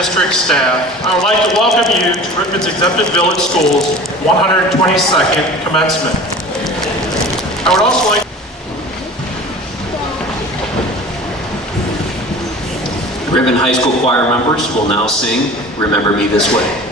district staff, I would like to welcome you to Rittman's Exempted Village Schools 122nd commencement. I would also like Rittman High School choir members will now sing "Remember Me This Way."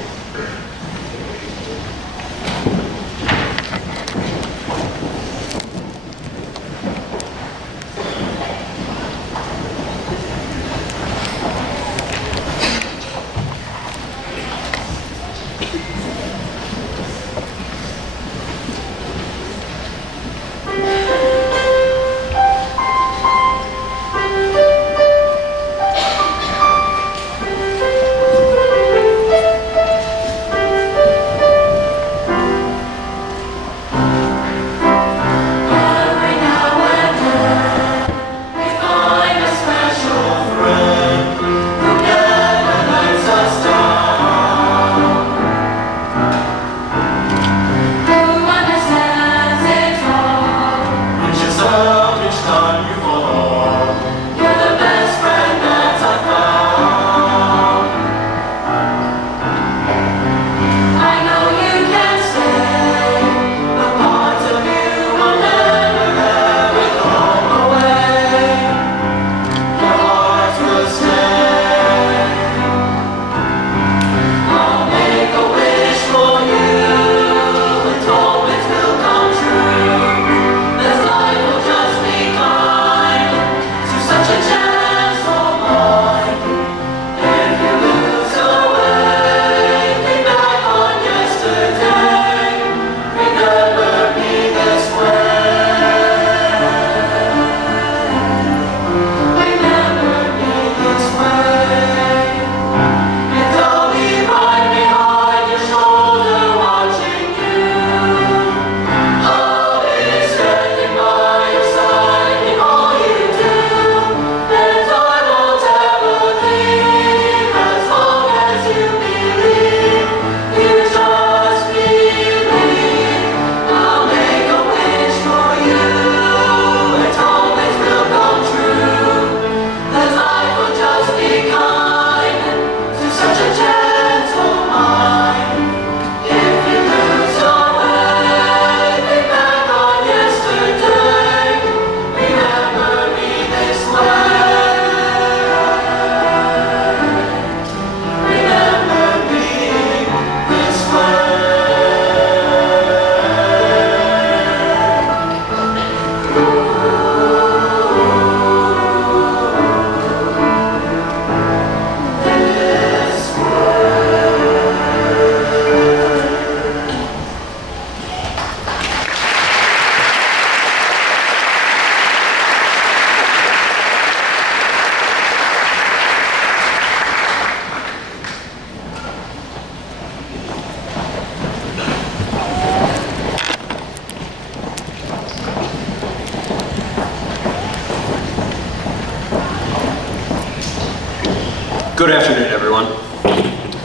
Good afternoon, everyone.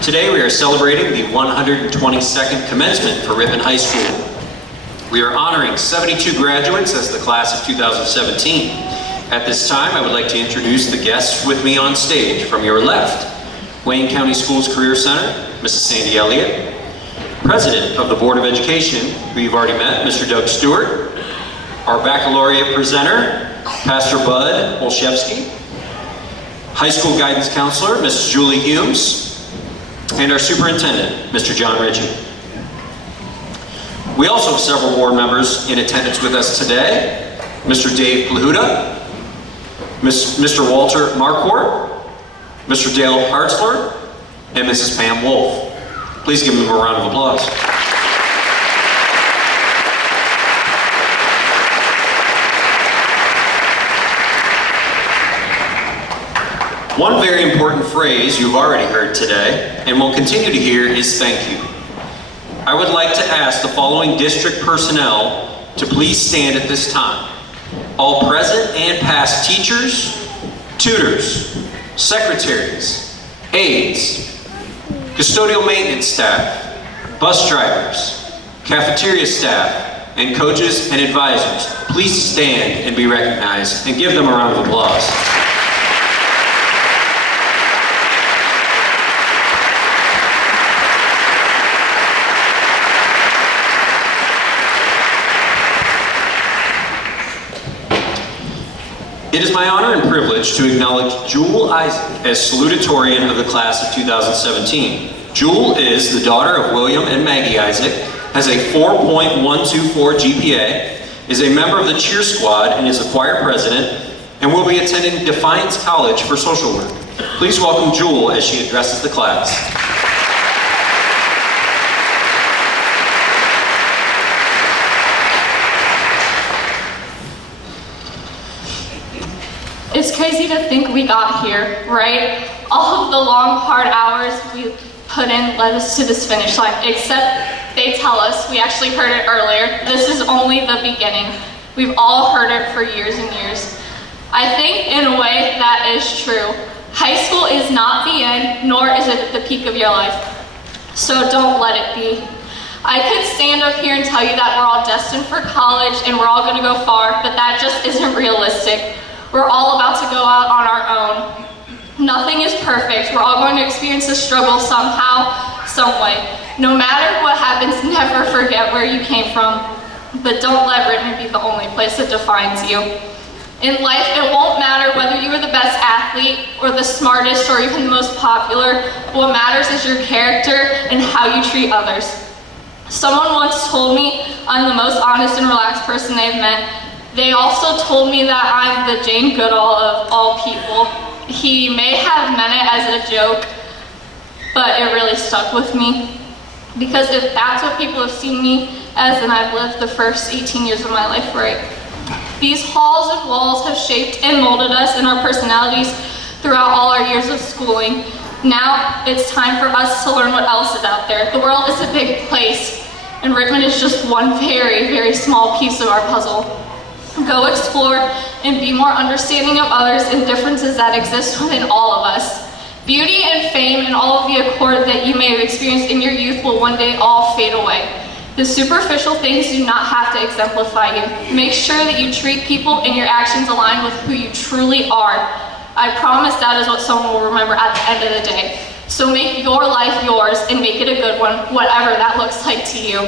Today we are celebrating the 122nd commencement for Rittman High School. We are honoring 72 graduates as the class of 2017. At this time, I would like to introduce the guests with me on stage. From your left, Wayne County Schools Career Center, Mrs. Sandy Elliott. President of the Board of Education, who you've already met, Mr. Doug Stewart. Our baccalaureate presenter, Pastor Bud Olszewski. High School Guidance Counselor, Mrs. Julie Humes, and our Superintendent, Mr. John Ritchie. We also have several board members in attendance with us today. Mr. Dave Plahuta, Mr. Walter Marquardt, Mr. Dale Hartzler, and Mrs. Pam Wolf. Please give them a round of applause. One very important phrase you've already heard today, and will continue to hear, is thank you. I would like to ask the following district personnel to please stand at this time. All present and past teachers, tutors, secretaries, aides, custodial maintenance staff, bus drivers, cafeteria staff, and coaches and advisors, please stand and be recognized, and give them a round of applause. It is my honor and privilege to acknowledge Jewel Isaac as salutatorian of the class of 2017. Jewel is the daughter of William and Maggie Isaac, has a 4.124 GPA, is a member of the cheer squad and is a choir president, and will be attending Defiance College for social work. Please welcome Jewel as she addresses the class. It's crazy to think we got here, right? All of the long, hard hours we put in led us to this finish line, except they tell us, we actually heard it earlier, this is only the beginning. We've all heard it for years and years. I think in a way that is true. High school is not the end, nor is it the peak of your life. So don't let it be. I could stand up here and tell you that we're all destined for college and we're all gonna go far, but that just isn't realistic. We're all about to go out on our own. Nothing is perfect. We're all going to experience a struggle somehow, some way. No matter what happens, never forget where you came from. But don't let Rittman be the only place that defines you. In life, it won't matter whether you are the best athlete or the smartest or even the most popular. What matters is your character and how you treat others. Someone once told me I'm the most honest and relaxed person they've met. They also told me that I'm the Jane Goodall of all people. He may have meant it as a joke, but it really stuck with me. Because if that's what people have seen me as, then I've lived the first 18 years of my life right. These halls and walls have shaped and molded us and our personalities throughout all our years of schooling. Now it's time for us to learn what else is out there. The world is a big place, and Rittman is just one very, very small piece of our puzzle. Go explore and be more understanding of others and differences that exist within all of us. Beauty and fame and all of the accord that you may have experienced in your youth will one day all fade away. The superficial things do not have to exemplify you. Make sure that you treat people and your actions align with who you truly are. I promise that is what someone will remember at the end of the day. So make your life yours and make it a good one, whatever that looks like to you.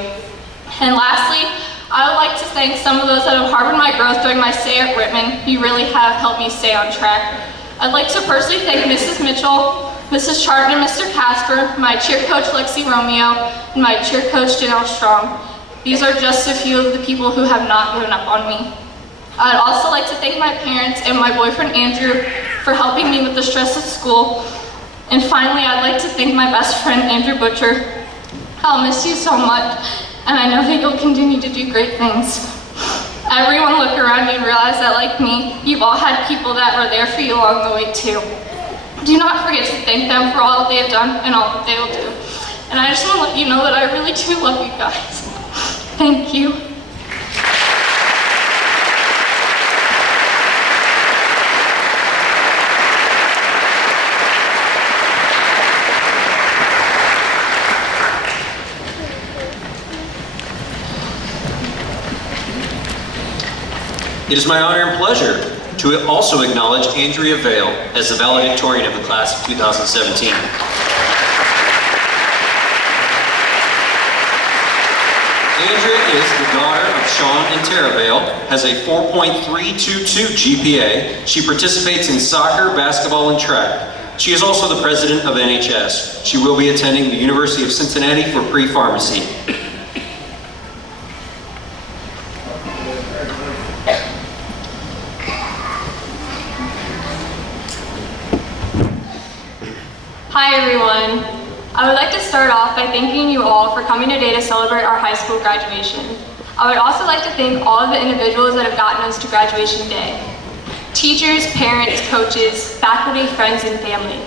And lastly, I would like to thank some of those that have harbored my growth during my stay at Rittman. You really have helped me stay on track. I'd like to personally thank Mrs. Mitchell, Mrs. Charton, and Mr. Casper, my cheer coach Lexi Romeo, and my cheer coach Janelle Strong. These are just a few of the people who have not given up on me. I'd also like to thank my parents and my boyfriend Andrew for helping me with the stress of school. And finally, I'd like to thank my best friend Andrew Butcher. I'll miss you so much, and I know that you'll continue to do great things. Everyone look around you and realize that, like me, you've all had people that were there for you along the way too. Do not forget to thank them for all that they have done and all that they will do. And I just want to let you know that I really do love you guys. Thank you. It is my honor and pleasure to also acknowledge Andrea Vale as the valedictorian of the class of 2017. Andrea is the daughter of Sean and Tara Vale, has a 4.322 GPA. She participates in soccer, basketball, and track. She is also the president of NHS. She will be attending the University of Cincinnati for pre-pharmacy. Hi everyone. I would like to start off by thanking you all for coming today to celebrate our high school graduation. I would also like to thank all of the individuals that have gotten us to graduation day. Teachers, parents, coaches, faculty, friends, and family.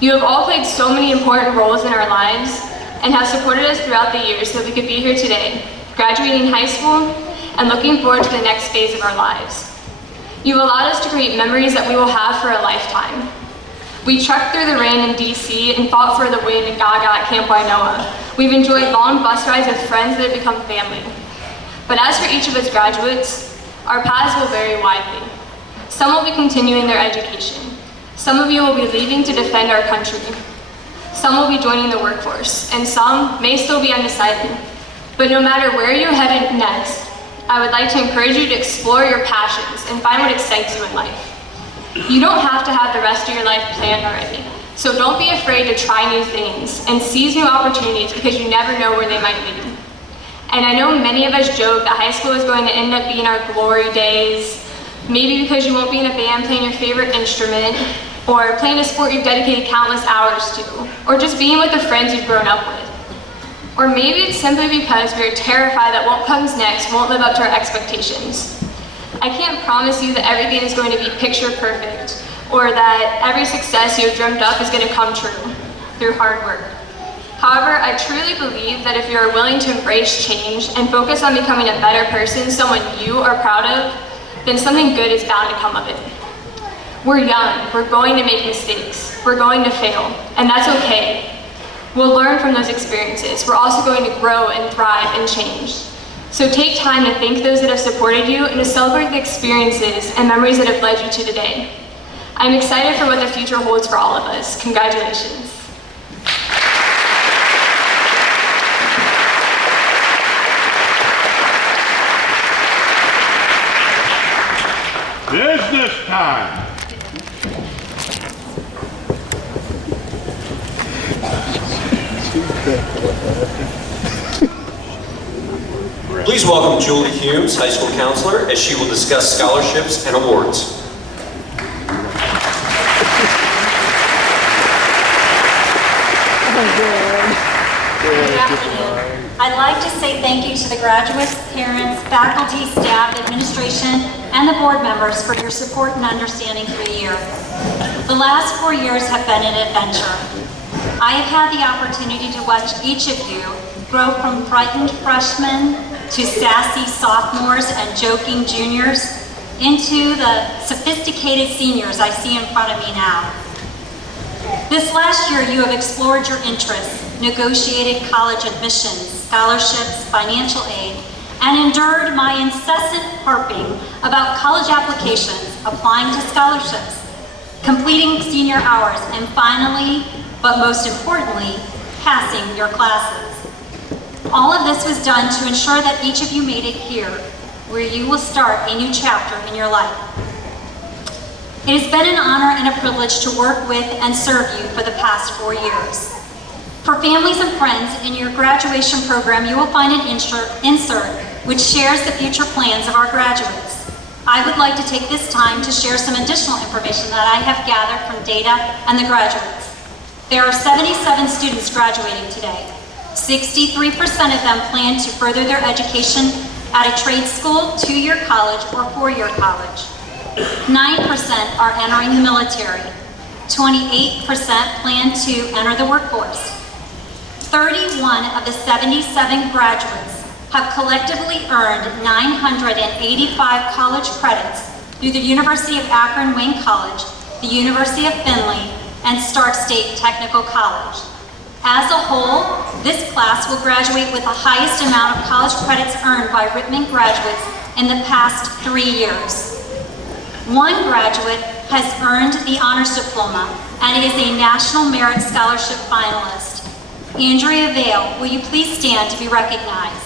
You have all played so many important roles in our lives and have supported us throughout the years so that we could be here today, graduating high school and looking forward to the next phase of our lives. You've allowed us to create memories that we will have for a lifetime. We trekked through the rain in DC and fought for the win in Gaga at Camp Wainoa. We've enjoyed long bus rides with friends that have become family. But as for each of us graduates, our paths will vary widely. Some will be continuing their education. Some of you will be leaving to defend our country. Some will be joining the workforce, and some may still be undecided. But no matter where you're headed next, I would like to encourage you to explore your passions and find what excites you in life. You don't have to have the rest of your life planned already. So don't be afraid to try new things and seize new opportunities because you never know where they might lead. And I know many of us joke that high school is going to end up being our glory days, maybe because you won't be in a band playing your favorite instrument, or playing a sport you've dedicated countless hours to, or just being with the friends you've grown up with. Or maybe it's simply because we're terrified that what comes next won't live up to our expectations. I can't promise you that everything is going to be picture perfect, or that every success you have dreamt up is going to come true through hard work. However, I truly believe that if you are willing to embrace change and focus on becoming a better person, someone you are proud of, then something good is bound to come of it. We're young, we're going to make mistakes, we're going to fail, and that's okay. We'll learn from those experiences. We're also going to grow and thrive and change. So take time to thank those that have supported you and to celebrate the experiences and memories that have led you to today. I'm excited for what the future holds for all of us. Congratulations. Business time. Please welcome Julie Humes, high school counselor, as she will discuss scholarships and awards. Good afternoon. I'd like to say thank you to the graduates, parents, faculty, staff, administration, and the board members for your support and understanding through the year. The last 4 years have been an adventure. I have had the opportunity to watch each of you grow from frightened freshmen to sassy sophomores and joking juniors into the sophisticated seniors I see in front of me now. This last year, you have explored your interests, negotiated college admissions, scholarships, financial aid, and endured my incessant harping about college applications, applying to scholarships, completing senior hours, and finally, but most importantly, passing your classes. All of this was done to ensure that each of you made it here, where you will start a new chapter in your life. It has been an honor and a privilege to work with and serve you for the past 4 years. For families and friends, in your graduation program, you will find an insert which shares the future plans of our graduates. I would like to take this time to share some additional information that I have gathered from data and the graduates. There are 77 students graduating today. 63% of them plan to further their education at a trade school, 2-year college, or 4-year college. 9% are entering the military. 28% plan to enter the workforce. 31 of the 77 graduates have collectively earned 985 college credits through the University of Akron Wayne College, the University of Findlay, and Stark State Technical College. As a whole, this class will graduate with the highest amount of college credits earned by Rittman graduates in the past 3 years. One graduate has earned the honors diploma and is a National Merit Scholarship finalist. Andrea Vale, will you please stand to be recognized?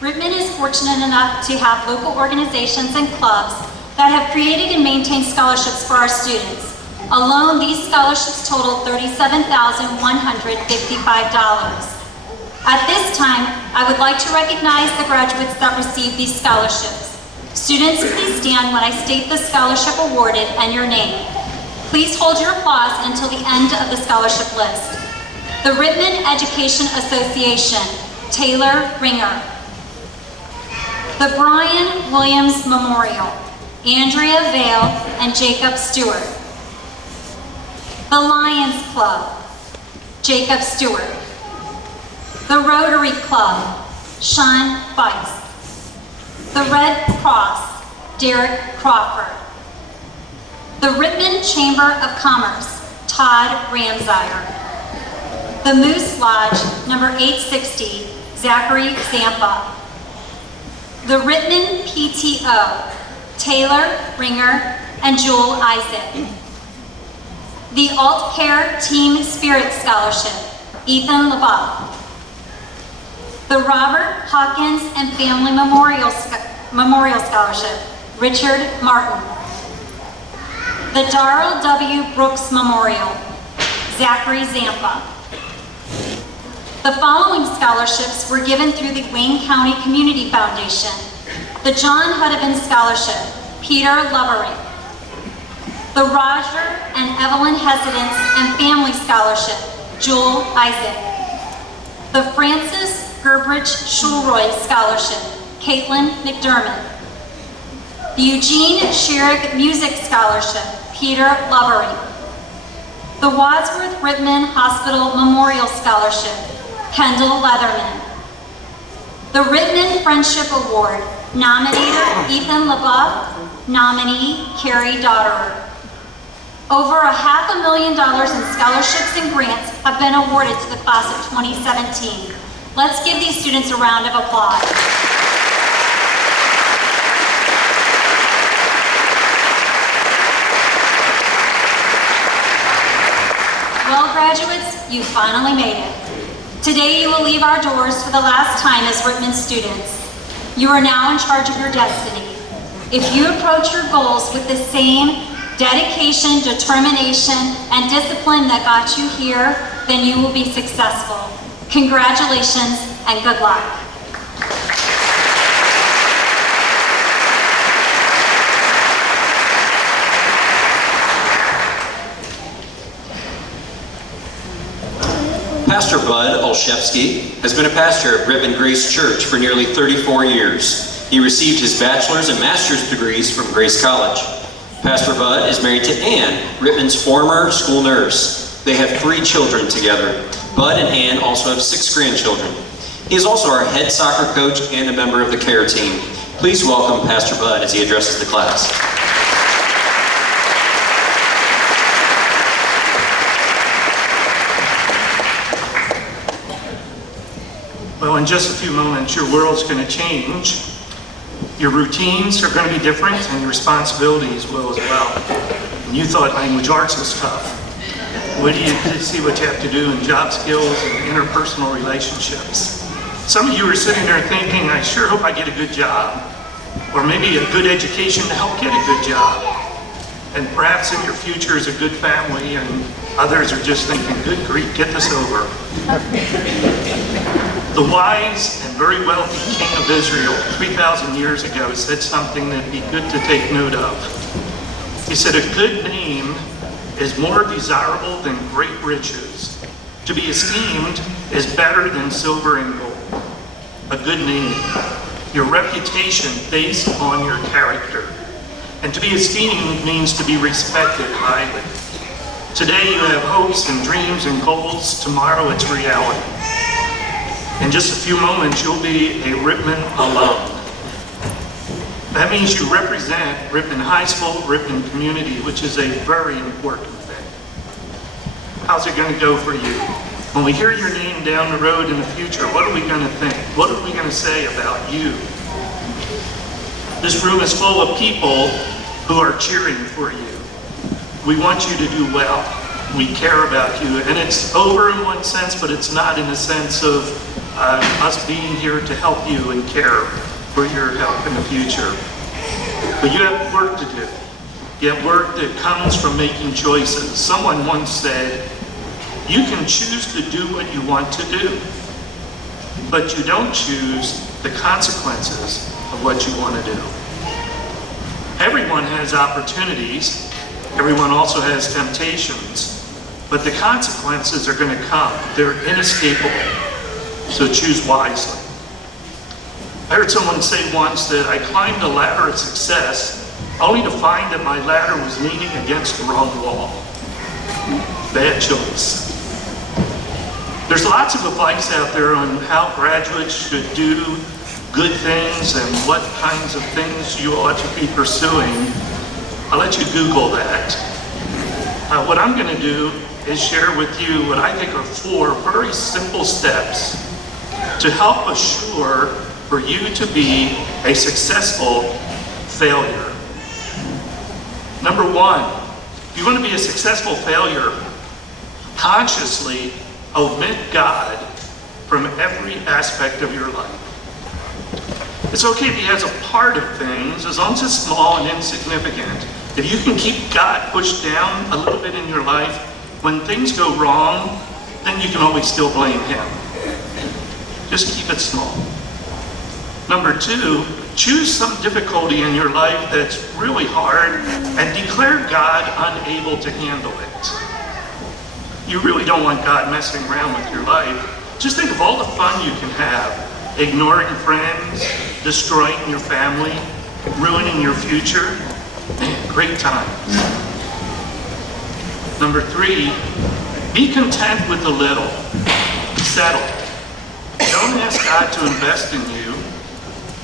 Rittman is fortunate enough to have local organizations and clubs that have created and maintained scholarships for our students. Alone, these scholarships total $37,155. At this time, I would like to recognize the graduates that received these scholarships. Students, please stand when I state the scholarship awarded and your name. Please hold your applause until the end of the scholarship list. The Rittman Education Association, Taylor Ringer. The Brian Williams Memorial, Andrea Vale and Jacob Stewart. The Lions Club, Jacob Stewart. The Rotary Club, Sean Weiss. The Red Cross, Derek Crawford. The Rittman Chamber of Commerce, Todd Ramsire. The Moose Lodge, number 860, Zachary Zampa. The Rittman PTO, Taylor Ringer and Jewel Isaac. The Alt Care Team Spirit Scholarship, Ethan LeBoff. The Robert Hawkins and Family Memorial Scholarship, Richard Martin. The Darrell W. Brooks Memorial, Zachary Zampa. The following scholarships were given through the Wayne County Community Foundation. The John Hudevin Scholarship, Peter Lovering. The Roger and Evelyn Hesidence and Family Scholarship, Jewel Isaac. The Francis Gerbridge Schulroy Scholarship, Caitlin McDermott. The Eugene Sherrick Music Scholarship, Peter Lovering. The Wadsworth Rittman Hospital Memorial Scholarship, Kendall Leatherman. The Rittman Friendship Award, nominator Ethan LaBeouf, nominee Carrie Dotterer. Over $500,000 in scholarships and grants have been awarded to the class of 2017. Let's give these students a round of applause. Well, graduates, you finally made it. Today you will leave our doors for the last time as Rittman students. You are now in charge of your destiny. If you approach your goals with the same dedication, determination, and discipline that got you here, then you will be successful. Congratulations and good luck. Pastor Bud Olszewski has been a pastor at Rittman Grace Church for nearly 34 years. He received his bachelor's and master's degrees from Grace College. Pastor Bud is married to Ann, Rittman's former school nurse. They have 3 children together. Bud and Ann also have 6 grandchildren. He is also our head soccer coach and a member of the care team. Please welcome Pastor Bud as he addresses the class. Well, in just a few moments, your world's going to change. Your routines are going to be different, and your responsibilities will as well. And you thought language arts was tough. What do you see what you have to do in job skills and interpersonal relationships? Some of you are sitting there thinking, I sure hope I get a good job, or maybe a good education to help get a good job. And perhaps in your future is a good family, and others are just thinking, good grief, get this over. The wise and very wealthy king of Israel 3,000 years ago said something that'd be good to take note of. He said, a good name is more desirable than great riches. To be esteemed is better than silver and gold. A good name, your reputation based on your character. And to be esteemed means to be respected highly. Today you have hopes and dreams and goals. Tomorrow it's reality. In just a few moments, you'll be a Rittman alum. That means you represent Rittman High School, Rittman community, which is a very important thing. How's it going to go for you? When we hear your name down the road in the future, what are we going to think? What are we going to say about you? This room is full of people who are cheering for you. We want you to do well. We care about you. And it's over in one sense, but it's not in the sense of us being here to help you and care for your help in the future. But you have work to do. You have work that comes from making choices. Someone once said, you can choose to do what you want to do, but you don't choose the consequences of what you want to do. Everyone has opportunities. Everyone also has temptations, but the consequences are going to come. They're inescapable. So choose wisely. I heard someone say once that I climbed a ladder of success only to find that my ladder was leaning against the wrong wall. Bad choice. There's lots of advice out there on how graduates should do good things and what kinds of things you ought to be pursuing. I'll let you Google that. What I'm going to do is share with you what I think are 4 very simple steps to help assure for you to be a successful failure. Number 1, if you want to be a successful failure, consciously omit God from every aspect of your life. It's okay if he has a part of things, as long as it's small and insignificant. If you can keep God pushed down a little bit in your life, when things go wrong, then you can always still blame him. Just keep it small. Number two, choose some difficulty in your life that's really hard and declare God unable to handle it. You really don't want God messing around with your life. Just think of all the fun you can have. Ignoring friends, destroying your family, ruining your future. Man, great times. Number three, be content with the little. Settle. Don't ask God to invest in you.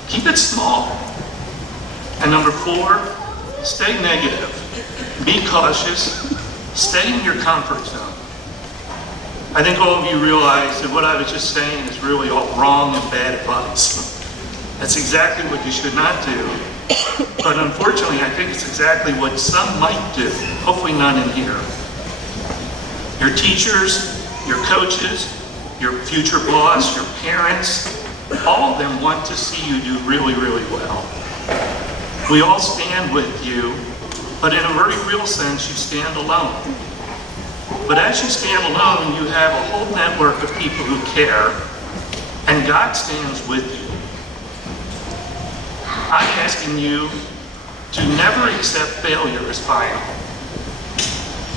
Keep it small. And number four, stay negative. Be cautious. Stay in your comfort zone. I think all of you realize that what I was just saying is really all wrong and bad advice. That's exactly what you should not do. But unfortunately, I think it's exactly what some might do. Hopefully not in here. Your teachers, your coaches, your future boss, your parents, all of them want to see you do really, really well. We all stand with you, but in a very real sense, you stand alone. But as you stand alone, you have a whole network of people who care, and God stands with you. I'm asking you to never accept failure as final.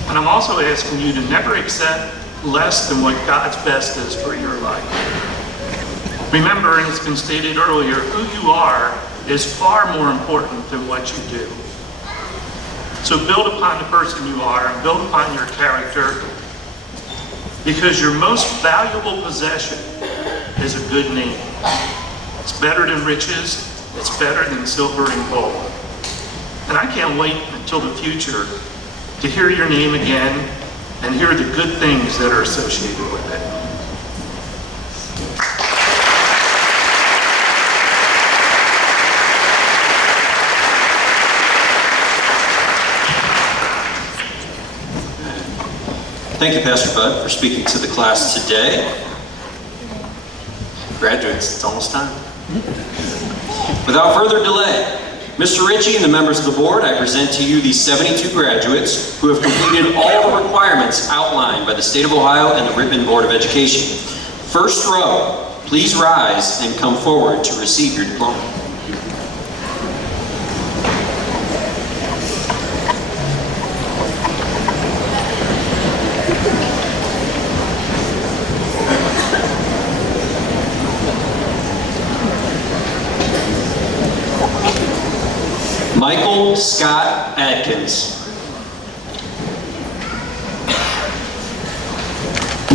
And I'm also asking you to never accept less than what God's best is for your life. Remember, and it's been stated earlier, who you are is far more important than what you do. So build upon the person you are and build upon your character, because your most valuable possession is a good name. It's better than riches. It's better than silver and gold. And I can't wait until the future to hear your name again and hear the good things that are associated with it. Thank you, Pastor Bud, for speaking to the class today. Graduates, it's almost time. Without further delay, Mr. Ritchie and the members of the board, I present to you these 72 graduates who have completed all the requirements outlined by the State of Ohio and the Rittman Board of Education. First row, please rise and come forward to receive your diploma. Michael Scott Adkins.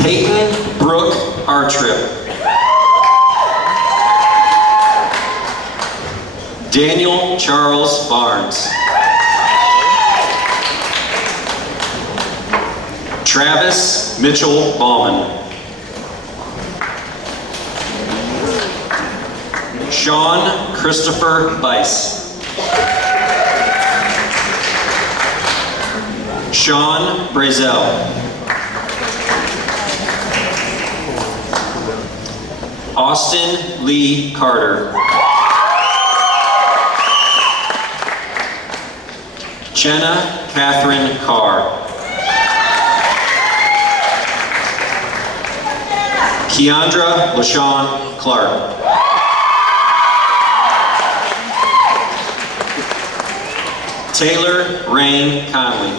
Peyton Brooke Artrip. Daniel Charles Barnes. Travis Mitchell Ballman. Sean Christopher Bice. Sean Brazel. Austin Lee Carter. Jenna Catherine Carr. Keandra LaShawn Clark. Taylor Rain Conley.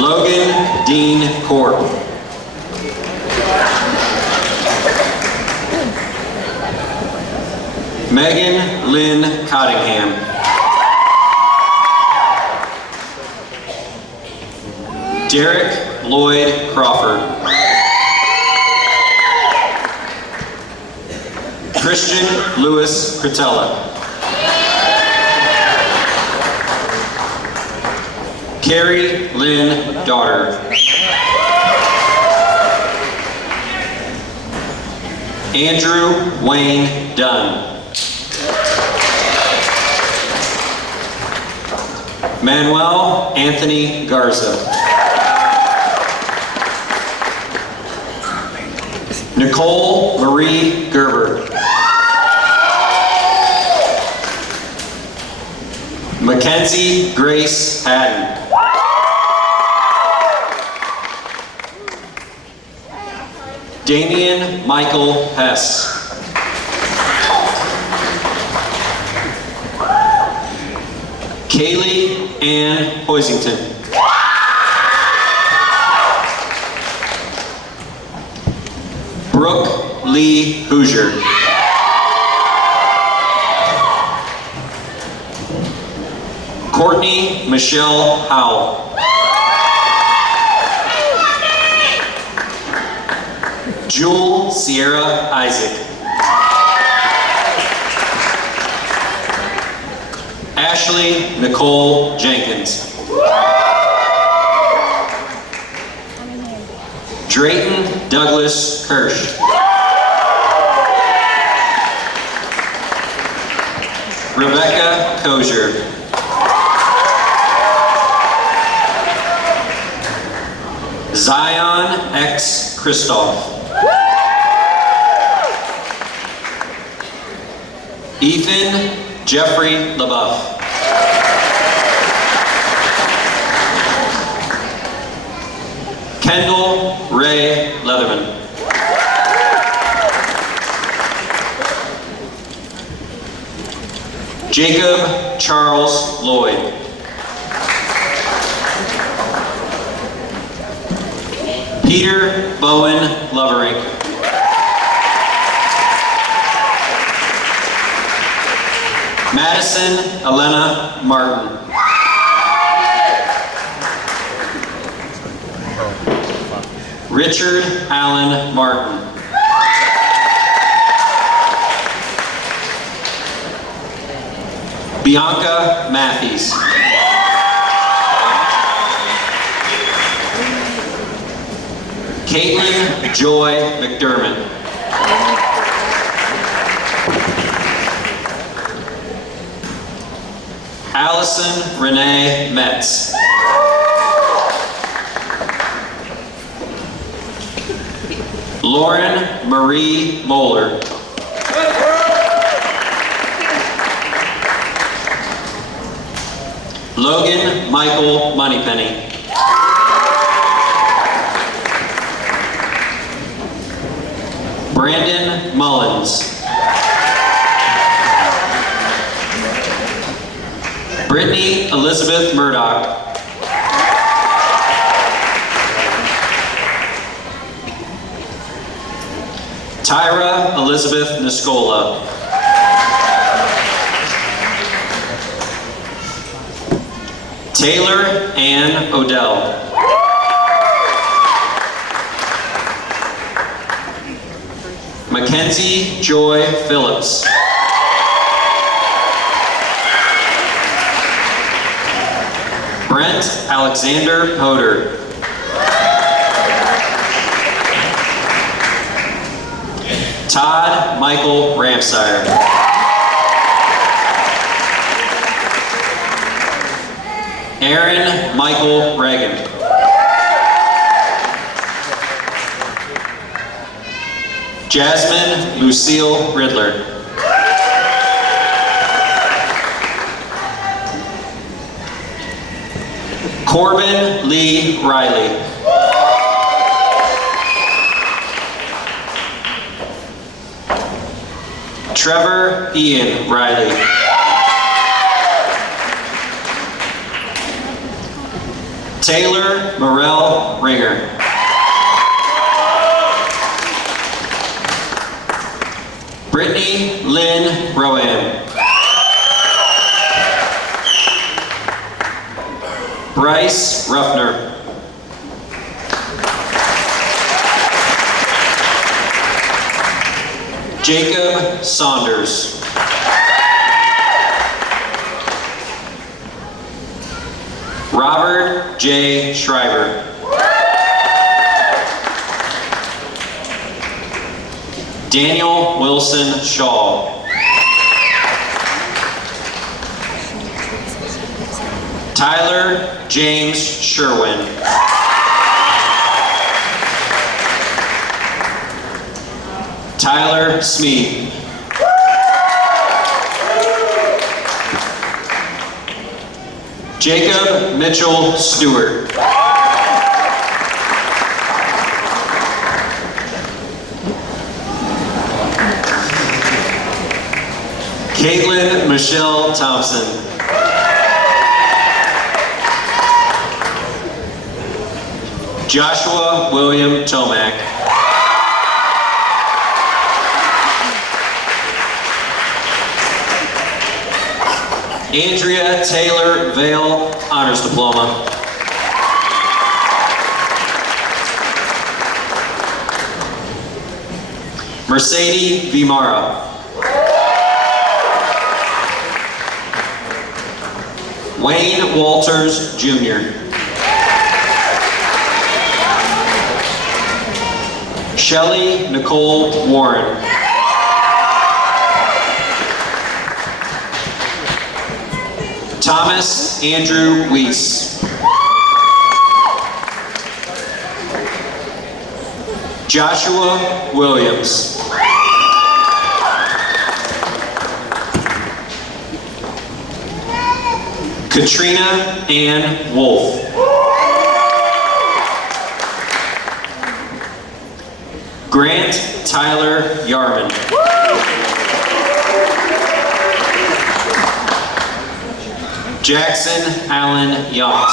Logan Dean Corp. Megan Lynn Cottingham. Derek Lloyd Crawford. Christian Lewis Cretella. Carrie Lynn Daughter. Andrew Wayne Dunn. Manuel Anthony Garza. Nicole Marie Gerber. Mackenzie Grace Haddon. Damian Michael Hess. Kaylee Ann Hoisington. Brooke Lee Hoosier. Courtney Michelle Howell. Jewel Sierra Isaac. Ashley Nicole Jenkins. Drayton Douglas Kirsch. Rebecca Kozier. Zion X. Christoph. Ethan Jeffrey LaBeouf. Kendall Ray Leatherman. Jacob Charles Lloyd. Peter Bowen Loverink. Madison Elena Martin. Richard Allen Martin. Bianca Matthews. Caitlin Joy McDermott. Allison Renee Metz. Lauren Marie Moeller. Logan Michael Moneypenny. Brandon Mullins. Brittany Elizabeth Murdoch. Tyra Elizabeth Niscola. Taylor Ann Odell. Mackenzie Joy Phillips. Brent Alexander Poder. Todd Michael Ramsire. Aaron Michael Reagan. Jasmine Lucille Riddler. Corbin Lee Riley. Trevor Ian Riley. Taylor Morel Ringer. Brittany Lynn Rowan. Bryce Ruffner. Jacob Saunders. Robert J. Schreiber. Daniel Wilson Shaw. Tyler James Sherwin. Tyler Smee. Jacob Mitchell Stewart. Caitlin Michelle Thompson. Joshua William Tomac. Andrea Taylor Vale, Honors Diploma. Mercedes Vimara. Wayne Walters, Jr. Shelley Nicole Warren. Thomas Andrew Weiss. Joshua Williams. Katrina Ann Wolf. Grant Tyler Yarman. Jackson Allen Youngs.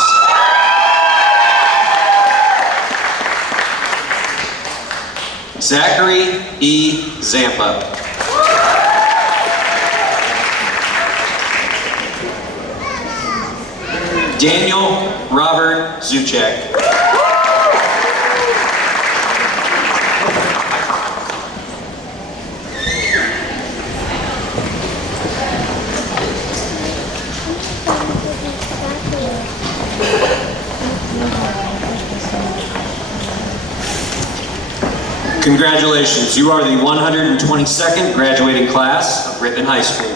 Zachary E. Zampa. Daniel Robert Zuchak. Congratulations, you are the 122nd graduating class of Rittman High School.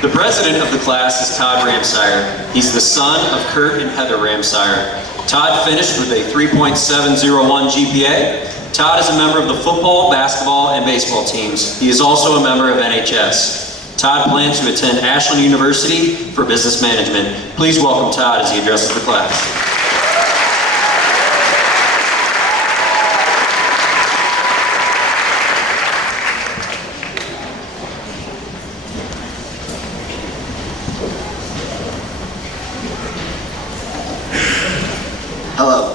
The president of the class is Todd Ramsire. He's the son of Kurt and Heather Ramsire. Todd finished with a 3.701 GPA. Todd is a member of the football, basketball, and baseball teams. He is also a member of NHS. Todd plans to attend Ashland University for business management. Please welcome Todd as he addresses the class. Hello.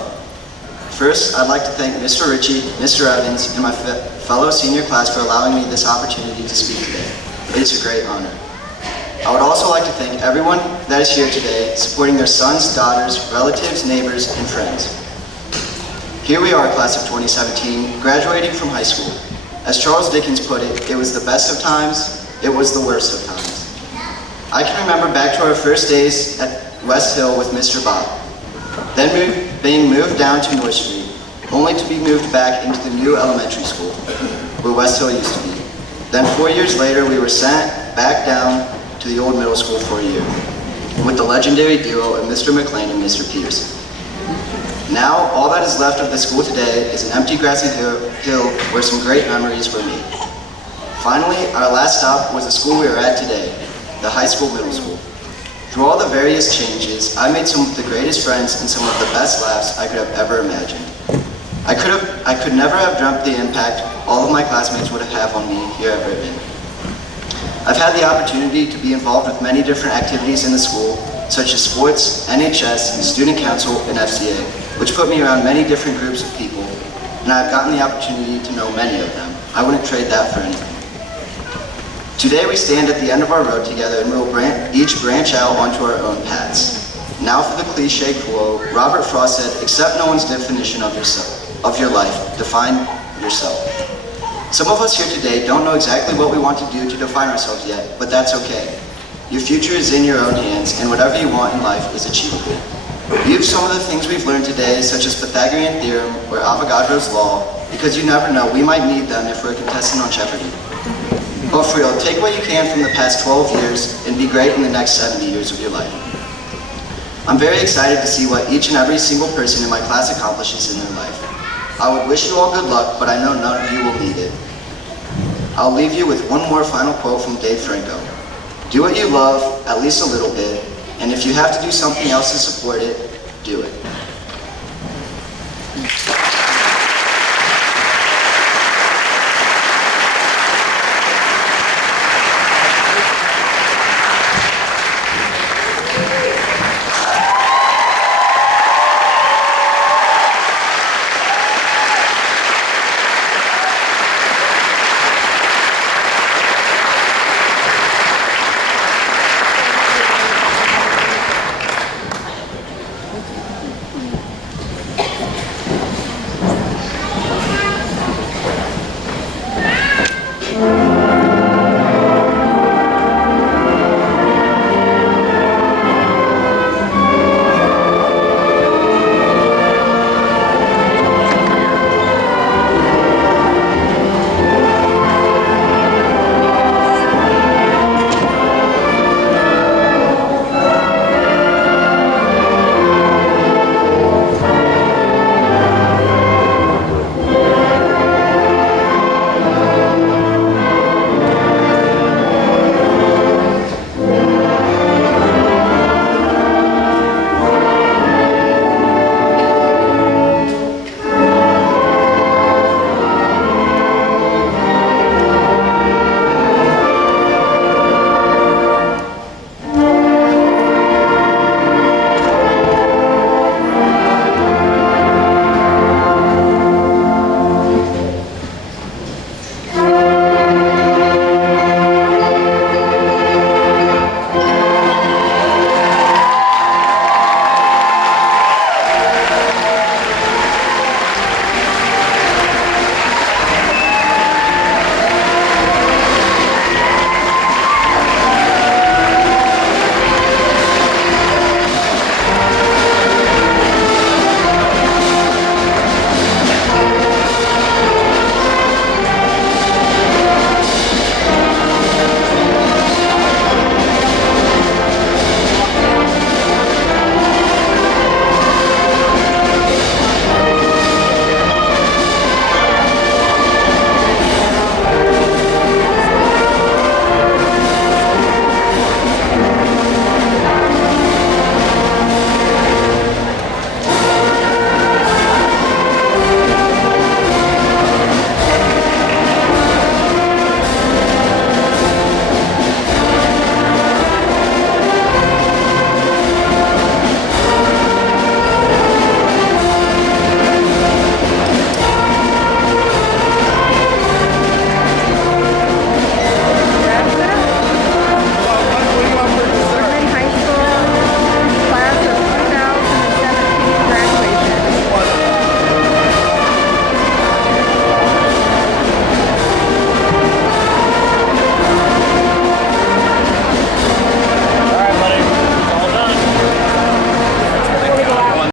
First, I'd like to thank Mr. Ritchie, Mr. Evans, and my fellow senior class for allowing me this opportunity to speak today. It is a great honor. I would also like to thank everyone that is here today supporting their sons, daughters, relatives, neighbors, and friends. Here we are, class of 2017, graduating from high school. As Charles Dickens put it, it was the best of times, it was the worst of times. I can remember back to our first days at West Hill with Mr. Bob. Then being moved down to North Street, only to be moved back into the new elementary school, where West Hill used to be. Then 4 years later, we were sent back down to the old middle school for a year, with the legendary duo of Mr. McLean and Mr. Pierce. Now, all that is left of the school today is an empty grassy hill where some great memories were made. Finally, our last stop was the school we are at today, the high school middle school. Through all the various changes, I made some of the greatest friends and some of the best laughs I could have ever imagined. I could never have dreamt the impact all of my classmates would have on me here at Rittman. I've had the opportunity to be involved with many different activities in the school, such as sports, NHS, student council, and FCA, which put me around many different groups of people, and I've gotten the opportunity to know many of them. I wouldn't trade that for anything. Today we stand at the end of our road together and we'll each branch out onto our own paths. Now for the cliche quote, Robert Frost said, accept no one's definition of your life, define yourself. Some of us here today don't know exactly what we want to do to define ourselves yet, but that's okay. Your future is in your own hands and whatever you want in life is achievable. Use some of the things we've learned today, such as Pythagorean theorem or Avogadro's law, because you never know, we might need them if we're a contestant on Jeopardy! But for real, take what you can from the past 12 years and be great in the next 70 years of your life. I'm very excited to see what each and every single person in my class accomplishes in their life. I would wish you all good luck, but I know none of you will need it. I'll leave you with one more final quote from Dave Franco. Do what you love, at least a little bit, and if you have to do something else to support it, do it.